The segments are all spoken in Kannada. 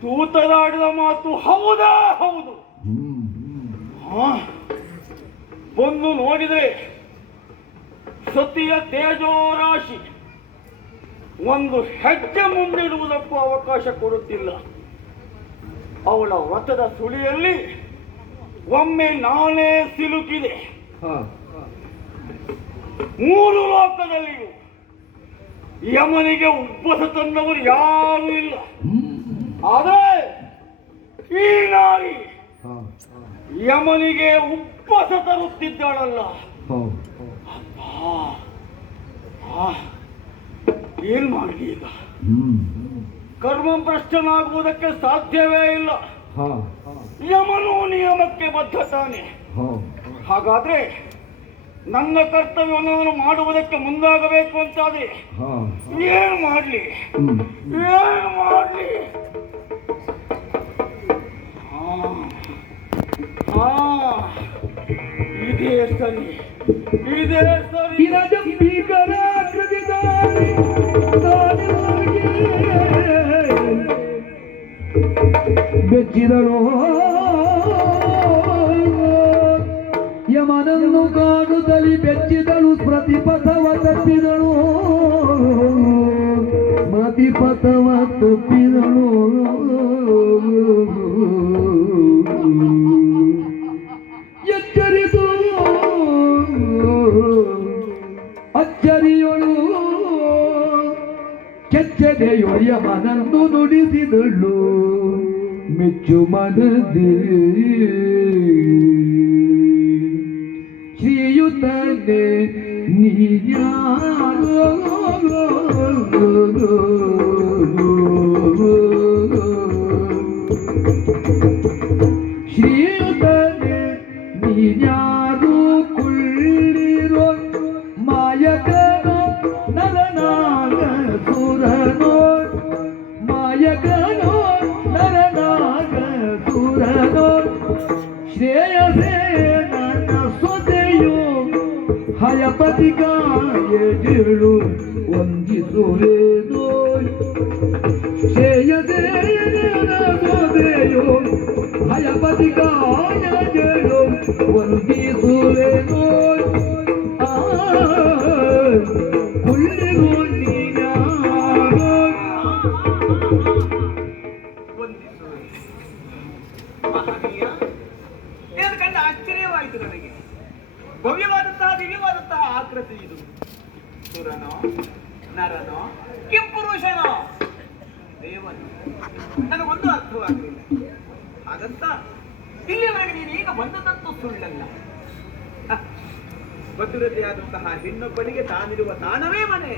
ತೂತರಾಡಿದ ಮಾತು ಹೌದಾ ಹೌದು. ಬಂದು ನೋಡಿದರೆ ಸತಿಯ ತೇಜೋರಾಶಿ ಒಂದು ಹೆಜ್ಜೆ ಮುಂದಿಡುವುದಕ್ಕೂ ಅವಕಾಶ ಕೊಡುತ್ತಿಲ್ಲ. ಅವಳ ವ್ರತದ ಸುಳಿಯಲ್ಲಿ ಒಮ್ಮೆ ನಾನೇ ಸಿಲುಕಿದೆ. ಮೂರು ಲೋಕದಲ್ಲಿಯೂ ಯಮನಿಗೆ ಉಬ್ಬಸ ತಂದವರು ಯಾರೂ ಇಲ್ಲ. ಆದರೆ ಈ ನಾರಿ ಯಮನಿಗೆ ಉಬ್ಬಸ ತರುತ್ತಿದ್ದಾಳಲ್ಲ. ಏನ್ ಮಾಡಲಿ ಈಗ? ಕರ್ಮಭ್ರಷ್ಟನಾಗುವುದಕ್ಕೆ ಸಾಧ್ಯವೇ ಇಲ್ಲ. ಯಮನು ನಿಯಮಕ್ಕೆ ಬದ್ಧ ತಾನೆ. ಹಾಗಾದ್ರೆ ನನ್ನ ಕರ್ತವ್ಯವನ್ನು ಮಾಡುವುದಕ್ಕೆ ಮುಂದಾಗಬೇಕು ಅಂತಾದ್ರೆ ಏನ್ ಮಾಡ್ಲಿ? ಇದೇ ಸರಿ. ಬೆಚ್ಚಿದಳು ಯಮನನ್ನು ಕಾಡುತ್ತಲಿ ಬೆಚ್ಚಿದಳು. ಪ್ರತಿಪಥವ ತಪ್ಪಿದಳು. ಎಚ್ಚರಿತು ಅಚ್ಚರಿಯೊಳು ಕೆಚ್ಚದೆಯೊಳು ಯಮನನ್ನು ನುಡಿಸಿದಳು. ಮೆಚ್ಚು ಮನದಿ ಶ್ರೀಯುತನೆ ನೀನ್ಯಾರೋ ಶ್ರೀಯುತನೆ ನೀನ್ಯಾರು ಕುಳ್ಳಿರೋ ಮಾಯಕನೋ ನರನಾಗ ಸುರನೋ ಮಾಯಕನೋ ನರನಾಗ ಸುರನೋ ಶ್ರೇಯಸೇ ನನ್ನ ಸೊದೆಯೋ ಹಯಪತಿಗಾಯಗಳು ವಂದಿಸುವೆನೋ ಶ್ರೇಯಸೇ ನನ್ನ ಸೊದೆಯೋ ಹಯಪತಿಗಾಯಗಳು ವಂದಿಸುವೆನು ಕುಳ್ಳಿರು ನೀನ್ಯಾರೋ ಇದನ್ನು ಕಂಡ ಆಶ್ಚರ್ಯವಾಯಿತು ನನಗೆ. ಭವ್ಯವಾದಂತಹ ದಿವ್ಯವಾದಂತಹ ಆಕೃತಿ ಇದು. ಸುರನೋ ನರನೋ ಕಿಂಪುರುಷನೋ ದೇವನು ನನಗೊಂದು ಅರ್ಥವಾಗಲಿಲ್ಲ. ಹಾಗಂತ ಇಲ್ಲಿವರೆಗೆ ನೀನು ಈಗ ಬಂದದಂತೂ ಸುಳ್ಳಲ್ಲ. ಭದ್ರತೆಯಾದಂತಹ ಹೆಣ್ಣೊಬ್ಬಳಿಗೆ ತಾನಿರುವ ತಾನವೇ ಮನೆ.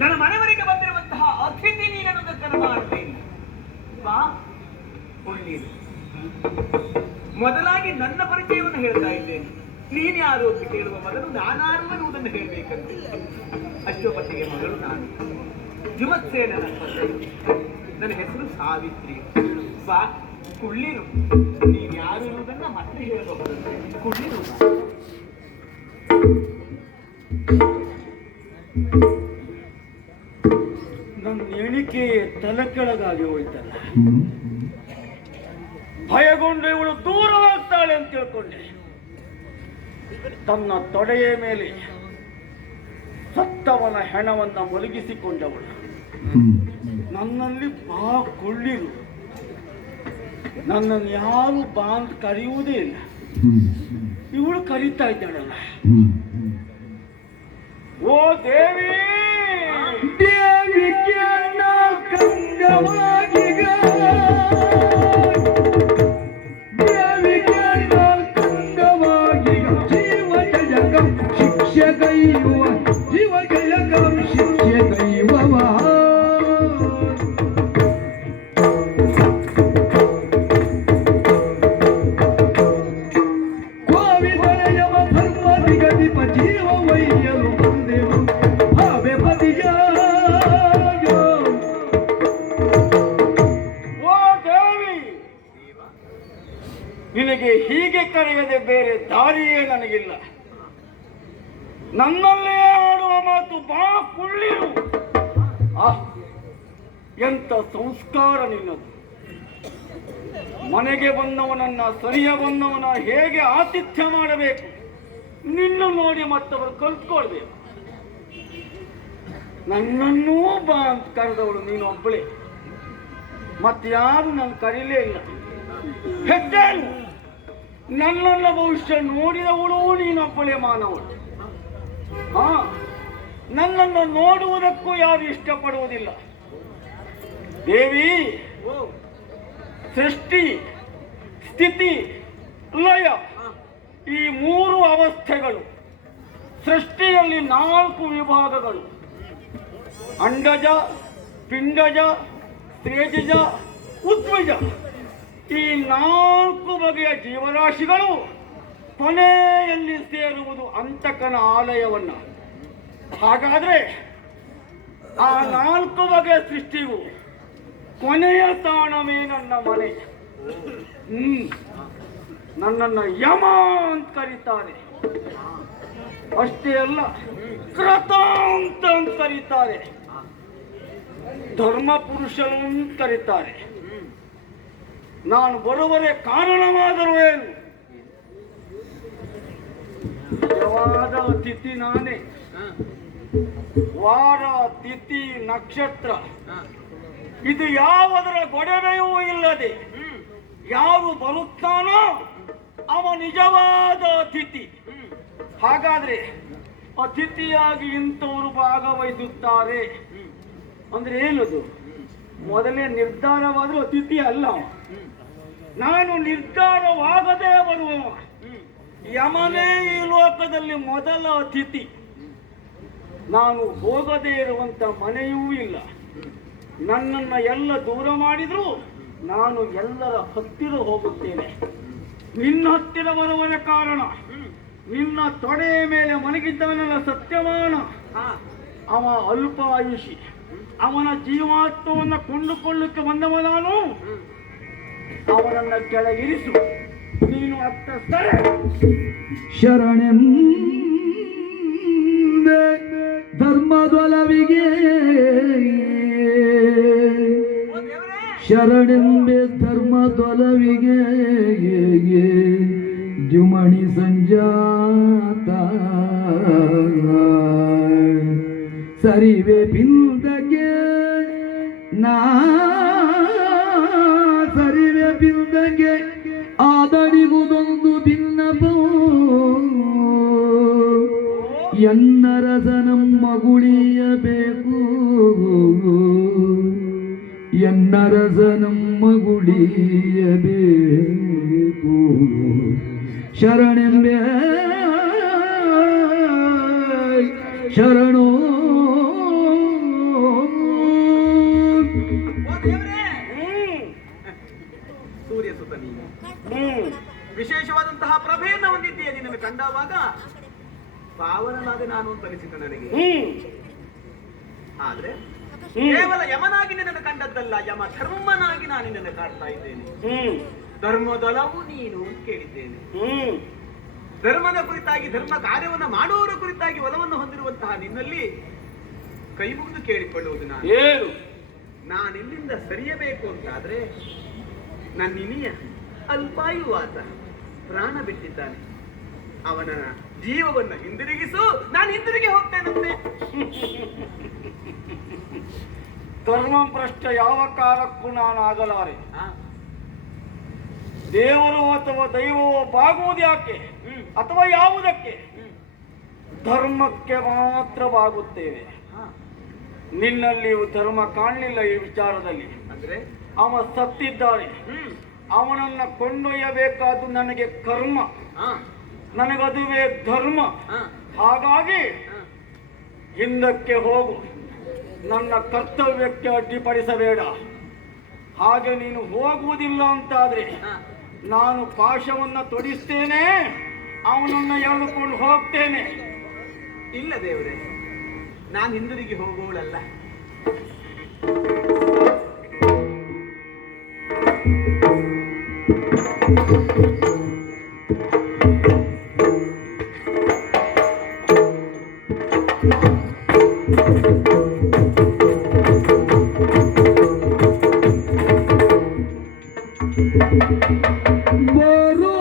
ನನ್ನ ಮನೆವರೆಗೆ ಬಂದಿರುವಂತಹ ಅತಿಥಿ ನೀನನ್ನೋದಕ್ಕೆ ಮಾಡಬೇಡಿ. ಬಾ ಒಳ್ಳೆಯದು. ಮೊದಲಾಗಿ ನನ್ನ ಪರಿಚಯವನ್ನು ಹೇಳ್ತಾ ಇದ್ದೇನೆ. ನೀನು ಯಾರು ಅಂತ ಕೇಳುವ ಮೊದಲು ನಾನಾರು ಅನ್ನುವುದನ್ನು ಹೇಳಬೇಕಂತೆ. ಅಶ್ವಪತಿಗೆ ಮಗಳು ನಾನು, ಜುಮತ್ಸೇನನ ಸೊಸೆ. ನನ್ನ ಹೆಸರು ಸಾವಿತ್ರಿ. ಬಾ ಕುಳ್ಳಿರು. ನೀನು ಯಾರು ಅನ್ನೋದನ್ನ ಮತ್ತೆ ಹೇಳಬಹುದು. ಕುಳ್ಳಿರು. ನನ್ನ ಎಣಿಕೆ ತಲೆ ಕೆಳಗಾಗಿ ಹೋಯ್ತಲ್ಲ. ಭಯಗೊಂಡು ಇವಳು ದೂರವಾಗ್ತಾಳೆ ಅಂತ ತಿಳ್ಕೊಂಡೆ. ತನ್ನ ತೊಡೆಯ ಮೇಲೆ ಸತ್ತವನ ಹೆಣವನ್ನ ಮಲಗಿಸಿಕೊಂಡವಳು ನನ್ನಲ್ಲಿ ಬಾ ಕೊಳ್ಳಿರು. ನನ್ನನ್ನು ಯಾರು ಬಾ ಅಂತ ಕರೆಯುವುದೇ ಇಲ್ಲ. ಇವಳು ಕರೀತಾ ಇದ್ದಾಳಲ್ಲ. ಓ ದೇವಿ, ದೇವಿಗೆ ಕಂಗವಾಗಿಗ ನಿನಗೆ ಹೀಗೆ ಕರೆಯದೆ ಬೇರೆ ದಾರಿಯೇ ನನಗಿಲ್ಲ. ನನ್ನಲ್ಲೇ ಆಡುವ ಮಾತು ಬಾ ಕುಳ್ಳಿರು. ಎಂತ ಸಂಸ್ಕಾರ ನಿನ್ನದು. ಮನೆಗೆ ಬಂದವನನ್ನ, ಸರಿಯ ಬಂದವನ ಹೇಗೆ ಆತಿಥ್ಯ ಮಾಡಬೇಕು ನಿನ್ನ ನೋಡಿ ಮತ್ತವರು ಕಲ್ತ್ಕೊಳ್ಬೇಕು. ನನ್ನನ್ನೂ ಬಾ ಅಂತ ಕರೆದವಳು ನೀನು ಒಬ್ಬಳೇ. ಮತ್ತಾರು ನಾನು ಕರೀಲೇ ಇಲ್ಲ. ಹೆಜ್ಜೇನು ನನ್ನನ್ನ ಭವಿಷ್ಯ ನೋಡಿದವಳು ನೀನೊಬ್ಬಳೇ ಮಾನವಳು. ನನ್ನನ್ನು ನೋಡುವುದಕ್ಕೂ ಯಾರು ಇಷ್ಟಪಡುವುದಿಲ್ಲ. ದೇವಿ, ಸೃಷ್ಟಿ, ಸ್ಥಿತಿ, ಲಯ ಈ ಮೂರು ಅವಸ್ಥೆಗಳು. ಸೃಷ್ಟಿಯಲ್ಲಿ 4 ವಿಭಾಗಗಳು: ಅಂಡಜ, ಪಿಂಡಜ, ತೇಜಜ, ಉದ್ವಿಜ. ಈ 4 ಬಗೆಯ ಜೀವರಾಶಿಗಳು ಕೊನೆಯಲ್ಲಿ ಸೇರುವುದು ಅಂತಕನ ಆಲಯವನ್ನ. ಹಾಗಾದ್ರೆ ಆ 4 ಬಗೆಯ ಸೃಷ್ಟಿಗೂ ಕೊನೆಯ ತಾಣವೇ ನನ್ನ ಮನೆ. ನನ್ನನ್ನ ಯಮ ಅಂತ ಕರೀತಾರೆ. ಅಷ್ಟೇ ಅಲ್ಲ, ಕ್ರತ ಅಂತ ಕರೀತಾರೆ. ಧರ್ಮ ಪುರುಷನು ಅಂತ ಕರೀತಾರೆ. ನಾನು ಬರುವರೆ ಕಾರಣವಾದರೂ ಏನು? ನಿಜವಾದ ತಿಥಿ ನಾನೇ. ವಾರ, ತಿಥಿ, ನಕ್ಷತ್ರ ಇದು ಯಾವುದರ ಗೊಡವೆಯೂ ಇಲ್ಲದೆ ಯಾರು ಬರುತ್ತಾನೋ ಅವ ನಿಜವಾದ ಅತಿಥಿ. ಹಾಗಾದ್ರೆ ಅತಿಥಿಯಾಗಿ ಇಂಥವರು ಭಾಗವಹಿಸುತ್ತಾರೆ ಅಂದ್ರೆ ಏನದು? ಮೊದಲೇ ನಿರ್ಧಾರವಾದರೂ ಅತಿಥಿ ಅಲ್ಲ. ನಾನು ನಿರ್ಧಾರವಾಗದೇ ಬರುವವ. ಯಮನೇ ಈ ಲೋಕದಲ್ಲಿ ಮೊದಲ ಅತಿಥಿ. ನಾನು ಹೋಗದೇ ಇರುವಂತ ಮನೆಯೂ ಇಲ್ಲ. ನನ್ನನ್ನು ಎಲ್ಲ ದೂರ ಮಾಡಿದ್ರು ನಾನು ಎಲ್ಲರ ಹತ್ತಿರ ಹೋಗುತ್ತೇನೆ. ನಿನ್ನ ಹತ್ತಿರ ಬರುವನ ಕಾರಣ ನಿನ್ನ ತೊಡೆಯ ಮೇಲೆ ಮಲಗಿದ್ದವನೆಲ್ಲ ಸತ್ಯವಾನ. ಅವ ಅಲ್ಪ ಆಯುಷಿ. ಅವನ ಜೀವಾತ್ಮವನ್ನು ಕೊಂಡುಕೊಳ್ಳಕ್ಕೆ ಬಂದವ ನಾನು. ಅವನನ್ನ ಕೆಳಗಿರಿಸು. ನೀನು ಅತ್ತ ಸರೆ. ಶರಣೆಂಬೆ ಧರ್ಮದೊಲವಿಗೆ, ಶರಣೆಂಬೆ ಧರ್ಮದೊಲವಿಗೆ ಜುಮಣಿ ಸಂಜಾತ ಸರಿವೆ ಬಿಲ್ದಗೆ ನಾ ಸರಿವೆ ಬಿಲ್ದಗೆ ಆದಡಿಗುದೊಂದು ಭಿನ್ನಪೋ ಎನ್ನರಸನಮ್ಮ ಗುಳಿಯಬೇಕು ಎನ್ನರಸನಮ್ಮ ಗುಳಿಯಬೇಕು ಶರಣೆಂಬೆ ಶರಣೋ ಸೂರ್ಯ ಸುತ ನೀನು ವಿಶೇಷವಾದಂತಹ ಪ್ರಭೆಯನ್ನು ಹೊಂದಿದ್ದೀಯ. ನಿನ್ನನ್ನು ಕಂಡಾಗ ಪಾವನನಾದ ನಾನು ಅಂತ ಅನಿಸಿತು ನನಗೆ. ಆದ್ರೆ ಕೇವಲ ಯಮನಾಗಿ ನಿನ್ನನ್ನು ಕಂಡದ್ದಲ್ಲ, ಯಮ ಧರ್ಮನಾಗಿ ನಾನು ನಿನ್ನನ್ನು ಕಾಡ್ತಾ ಇದ್ದೇನೆ. ಧರ್ಮದೊಲವು ನೀನು ಕೇಳಿದ್ದೇನೆ. ಧರ್ಮದ ಕುರಿತಾಗಿ, ಧರ್ಮ ಕಾರ್ಯವನ್ನು ಮಾಡುವವರ ಕುರಿತಾಗಿ ಒಲವನ್ನು ಹೊಂದಿರುವಂತಹ ನಿನ್ನಲ್ಲಿ ಕೈ ಮುಗಿದು ಕೇಳಿಕೊಳ್ಳುವುದು ನಾನಿಲ್ಲಿಂದ ಸರಿಯಬೇಕು ಅಂತಾದ್ರೆ ನನ್ನಿನಿಯ ಅಲ್ಪಾಯುವಾತ ಪ್ರಾಣ ಬಿಟ್ಟಿದ್ದಾನೆ, ಅವನ ಜೀವವನ್ನು ಹಿಂದಿರುಗಿಸು, ನಾನು ಹಿಂದಿರುಗಿ ಹೋಗ್ತೇನಂತೆ. ಧರ್ಮಭ್ರಷ್ಟ ಯಾವ ಕಾಲಕ್ಕೂ ನಾನು ಆಗಲಾರೆ. ದೇವರು ಅಥವಾ ದೈವವೋ ಬಾಗುವುದು ಯಾಕೆ ಅಥವಾ ಯಾವುದಕ್ಕೆ? ಧರ್ಮಕ್ಕೆ ಮಾತ್ರ ಬಾಗುತ್ತೇವೆ. ನಿನ್ನಲ್ಲಿಯೂ ಧರ್ಮ ಕಾಣಲಿಲ್ಲ ಈ ವಿಚಾರದಲ್ಲಿ. ಅಂದ್ರೆ ಅವ ಸತ್ತಿದ್ದಾನೆ, ಅವನನ್ನ ಕೊಂಡೊಯ್ಯಬೇಕಾದ್ದು ನನಗೆ ಕರ್ಮ, ನನಗದುವೇ ಧರ್ಮ. ಹಾಗಾಗಿ ಹಿಂದಕ್ಕೆ ಹೋಗು, ನನ್ನ ಕರ್ತವ್ಯಕ್ಕೆ ಅಡ್ಡಿಪಡಿಸಬೇಡ. ಹಾಗೆ ನೀನು ಹೋಗುವುದಿಲ್ಲ ಅಂತಾದ್ರೆ ನಾನು ಪಾಶವನ್ನ ತೊಡಿಸ್ತೇನೆ, ಅವನನ್ನ ಎಳೆದುಕೊಂಡು ಹೋಗ್ತೇನೆ. ಇಲ್ಲ ದೇವರೇ, ನಾನು ಹಿಂದಿರುಗಿ ಹೋಗುವಳಲ್ಲ.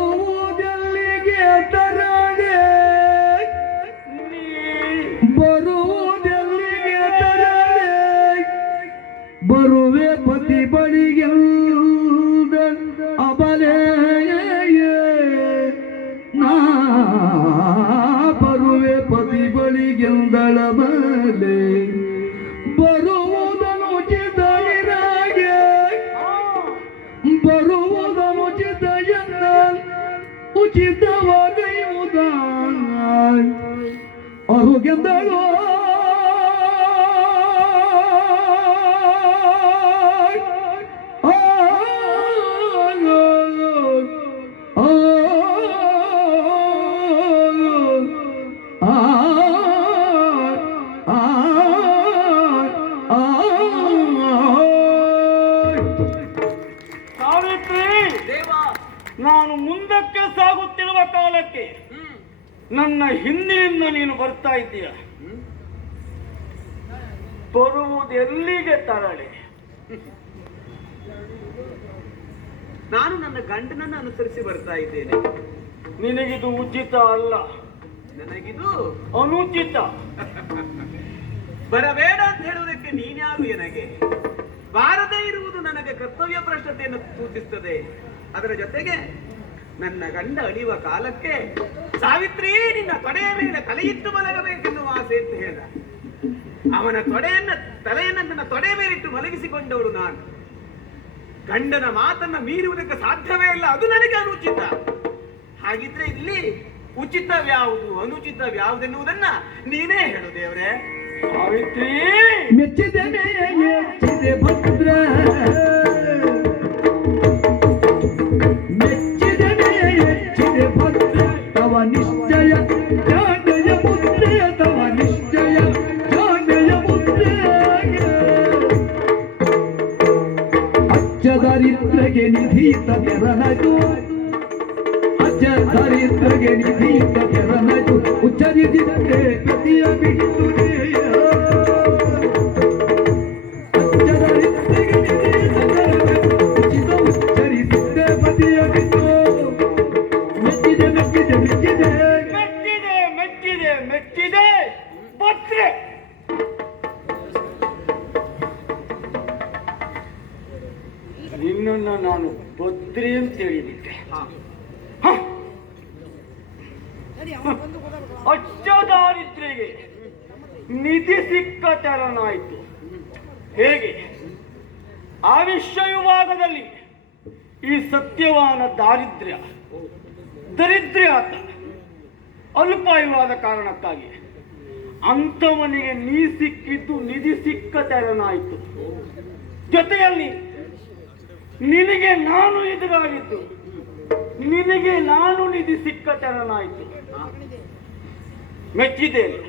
ಬರುವುದೆಲ್ಲಿಗೆ ತರಡೆ, ಬರುವುದೆಲ್ಲಿಗೆ ತರಡೆ, ಬರುವೆ ಪತಿ ಬಳಿಗೆಲ್ದ ಅಬಲೆ ನಾ ಬರುವೆ ಪತಿ ಬಳಿಗೆಲ್ದಳ ಬಲೆ ಬರುವುದನುಚಿತನಿರಾಗೆ ಬರುವುದನುಚಿತ ಎನ್ನ ಉಚಿತವಾಗೈಯುವುದ ಅರುಗೆಂದಳು ನಾನು ಮುಂದಕ್ಕೆ ಸಾಗುತ್ತಿರುವ ಕಾಲಕ್ಕೆ ನನ್ನ ಹಿಂದಿನಿಂದ ನೀನು ಬರ್ತಾ ಇದ್ದೀಯ. ಬರುವುದು ಎಲ್ಲಿಗೆ ತರಳೆ? ನಾನು ನನ್ನ ಗಂಡನನ್ನು ಅನುಸರಿಸಿ ಬರ್ತಾ ಇದ್ದೇನೆ. ನಿನಗಿದು ಉಚಿತ ಅಲ್ಲ, ನನಗಿದು ಅನುಚಿತ. ಬರಬೇಡ ಅಂತ ಹೇಳುವುದಕ್ಕೆ ನೀನ್ಯಾರು? ನನಗೆ ಬಾರದೇ ಇರುವುದು ನನಗೆ ಕರ್ತವ್ಯ ಭ್ರಷ್ಟತೆಯನ್ನು ಸೂಚಿಸುತ್ತದೆ. ಅದರ ಜೊತೆಗೆ ನನ್ನ ಗಂಡ ಅಳಿಯುವ ಕಾಲಕ್ಕೆ ಸಾವಿತ್ರಿ ನಿನ್ನ ತೊಡೆಯ ಮೇಲೆ ತಲೆಯಿಟ್ಟು ಮಲಗಬೇಕೆನ್ನುವ ಆಸೆ ಅಂತ ಹೇಳಿದ. ಅವನ ತಲೆಯನ್ನ ನನ್ನ ತೊಡೆಯ ಮೇಲಿಟ್ಟು ಮಲಗಿಸಿಕೊಂಡವಳು ನಾನು. ಗಂಡನ ಮಾತನ್ನ ಮೀರುವುದಕ್ಕೆ ಸಾಧ್ಯವೇ ಇಲ್ಲ, ಅದು ನನಗೆ ಅನುಚಿತ. ಹಾಗಿದ್ರೆ ಇಲ್ಲಿ ಉಚಿತವ್ಯಾವುದು ಅನುಚಿತವ್ಯಾವುದೆನ್ನುವುದನ್ನ ನೀನೇ ಹೇಳು ದೇವರೇ. ಸಾವಿತ್ರಿ ಮೆಚ್ಚಿದನೆ ಮೆಚ್ಚಿದೆ ಭದ್ರ, ಮೆಚ್ಚಿದನೆ ಮೆಚ್ಚಿದೆ ಭದ್ರ, ತವ ನಿಶ್ಚಯ ಜಾಣಯ ಮುದ್ರೆ, ತವ ನಿಶ್ಚಯ ಜಾಣಯ ಮುದ್ರೆ. ಅಚ್ಚದರಿದ್ರಗೆ ನಿಧೀತ ಬೆರನದು, ಅಚ್ಚದರಿದ್ರಗೆ ನಿಧೀತ ಬೆರನದು, ಉಚ್ಚರಿಸಿದ್ದೆ ಪ್ರತಿಯ ಬಿಟ್ಟು ಉಚ್ಚರಿಸಿದ್ದೆ ಪತಿಯ ಬಿಟ್ಟು ಮೆಚ್ಚಿದ ಅಚ್ಚ ದಾರಿದ್ರ್ಯಗೆ ನಿಧಿ ಸಿಕ್ಕ ತೆರನಾಯಿತು. ಹೇಗೆ ಆವಿಷ್ಯಯುವಾಗದಲ್ಲಿ ಈ ಸತ್ಯವಾನ ದರಿದ್ರ್ಯ ಆತ ಅಲ್ಪಾಯುವಾದ ಕಾರಣಕ್ಕಾಗಿ ಅಂಥವನಿಗೆ ನೀ ಸಿಕ್ಕಿದ್ದು ನಿಧಿ ಸಿಕ್ಕ ತೆರನಾಯಿತು. ಜೊತೆಯಲ್ಲಿ ನಿನಗೆ ನಾನು ಎದುರಾಗಿದ್ದು ನಿನಗೆ ನಾನು ನಿಧಿ ಸಿಕ್ಕ ತೆರನಾಯಿತು. ಮೆಚ್ಚಿದ್ದೇನೆ,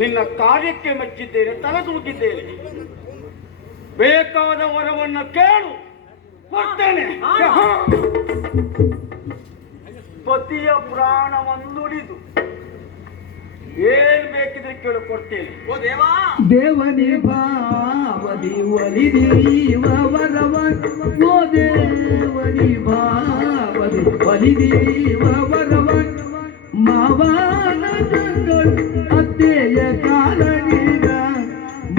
ನಿನ್ನ ಕಾರ್ಯಕ್ಕೆ ಮೆಚ್ಚಿದ್ದೇನೆ, ತಲೆದೂಗಿದ್ದೇನೆ. ಬೇಕಾದ ವರವನ್ನು ಕೇಳು, ಕೊಡ್ತೇನೆ. ಪತಿಯ ಪ್ರಾಣವನ್ನುಳಿದು ಏನ್ ಬೇಕಿದ್ರೆ ಕೇಳು, ಕೊಡ್ತೇನೆ. ಓ ದೇವಾ, ದೇವನಿ ಭಾವದಿ ಒಲಿದೀವ ವರವ, ಓ ದೇವನಿ ಭಾವದಿ ಒಲಿದೀವ ವರವ, ಮಾವನ ಗಂಗಳು ಅತ್ತೆಯ ಕಾಲನೀಗ,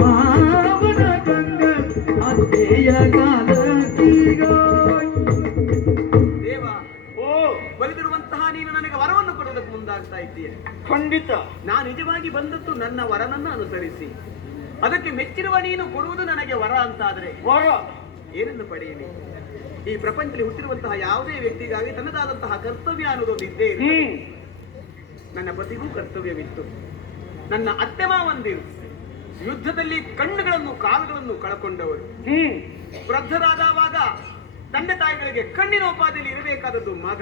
ಮಾವನ ಗಂಗಳು ಅತ್ತೆಯ ಕಾಲನೀಗ. ದೇವ, ಓ ಬಲಿದಿರುವಂತಹ ನೀನು ನನಗೆ ವರವನ್ನು ಕೊಡುವುದಕ್ಕೆ ಮುಂದಾಗ್ತಾ ಇದ್ದೀಯ. ಖಂಡಿತ. ನಾನು ನಿಜವಾಗಿ ಬಂದದ್ದು ನನ್ನ ವರನನ್ನು ಅನುಸರಿಸಿ, ಅದಕ್ಕೆ ಮೆಚ್ಚಿರುವ ನೀನು ಕೊಡುವುದು ನನಗೆ ವರ ಅಂತಾದ್ರೆ ವರ ಏನನ್ನು ಪಡೆಯಲಿ? ಈ ಪ್ರಪಂಚದಲ್ಲಿ ಹುಟ್ಟಿರುವಂತಹ ಯಾವುದೇ ವ್ಯಕ್ತಿಗಾಗಿ ತನ್ನದಾದಂತಹ ಕರ್ತವ್ಯ ಅನ್ನೋದೊಂದು ಇದ್ದೇ ಇದೆ. ನನ್ನ ಪತಿಗೂ ಕರ್ತವ್ಯವಿತ್ತು. ನನ್ನ ಅತ್ತೆ ಮಾವಂದಿರು ಯುದ್ಧದಲ್ಲಿ ಕಣ್ಣುಗಳನ್ನು ಕಾಲುಗಳನ್ನು ಕಳಕೊಂಡವರು. ವೃದ್ಧರಾದವಾಗ ತಂದೆ ತಾಯಿಗಳಿಗೆ ಕಣ್ಣಿನ ಉಪಾದಿಯಲ್ಲಿ ಇರಬೇಕಾದದ್ದು ಮಗ.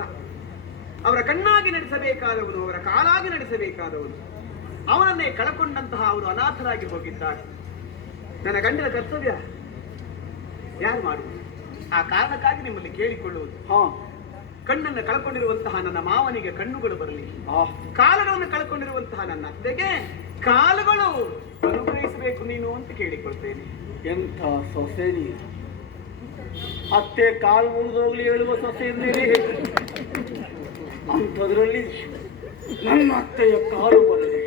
ಅವರ ಕಣ್ಣಾಗಿ ನಡೆಸಬೇಕಾದವನು, ಅವರ ಕಾಲಾಗಿ ನಡೆಸಬೇಕಾದವನು, ಅವನನ್ನೇ ಕಳಕೊಂಡಂತಹ ಅವರು ಅನಾಥರಾಗಿ ಹೋಗಿದ್ದಾರೆ. ನನ್ನ ಗಂಡನ ಕರ್ತವ್ಯ ಯಾರು ಮಾಡುವುದು? ಆ ಕಾರಣಕ್ಕಾಗಿ ನಿಮ್ಮಲ್ಲಿ ಕೇಳಿಕೊಳ್ಳುವುದು, ಕಣ್ಣನ್ನು ಕಳ್ಕೊಂಡಿರುವಂತಹ ನನ್ನ ಮಾವನಿಗೆ ಕಣ್ಣುಗಳು ಬರಲಿ, ಕಾಲುಗಳನ್ನು ಕಳ್ಕೊಂಡಿರುವಂತಹ ನನ್ನ ಅತ್ತೆಗೆ ಕಾಲುಗಳು ಅನುಗ್ರಹಿಸಬೇಕು ನೀನು ಅಂತ ಕೇಳಿಕೊಳ್ತೇನೆ. ಎಂಥ ಸೊಸೆ ನೀನು! ಅತ್ತೆ ಕಾಲು ಮುರಿದೋಗ್ಲಿ ಹೇಳುವ ಸೊಸೆ ಇದ್ದೀರಿ. ಅಂಥದ್ರಲ್ಲಿ ನನ್ನ ಅತ್ತೆಯ ಕಾಲು ಬರಲಿ,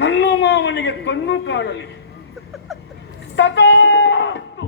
ನನ್ನ ಮಾವನಿಗೆ ಕಣ್ಣು ಕಾಣಲಿ. ತಥಾಸ್ತು.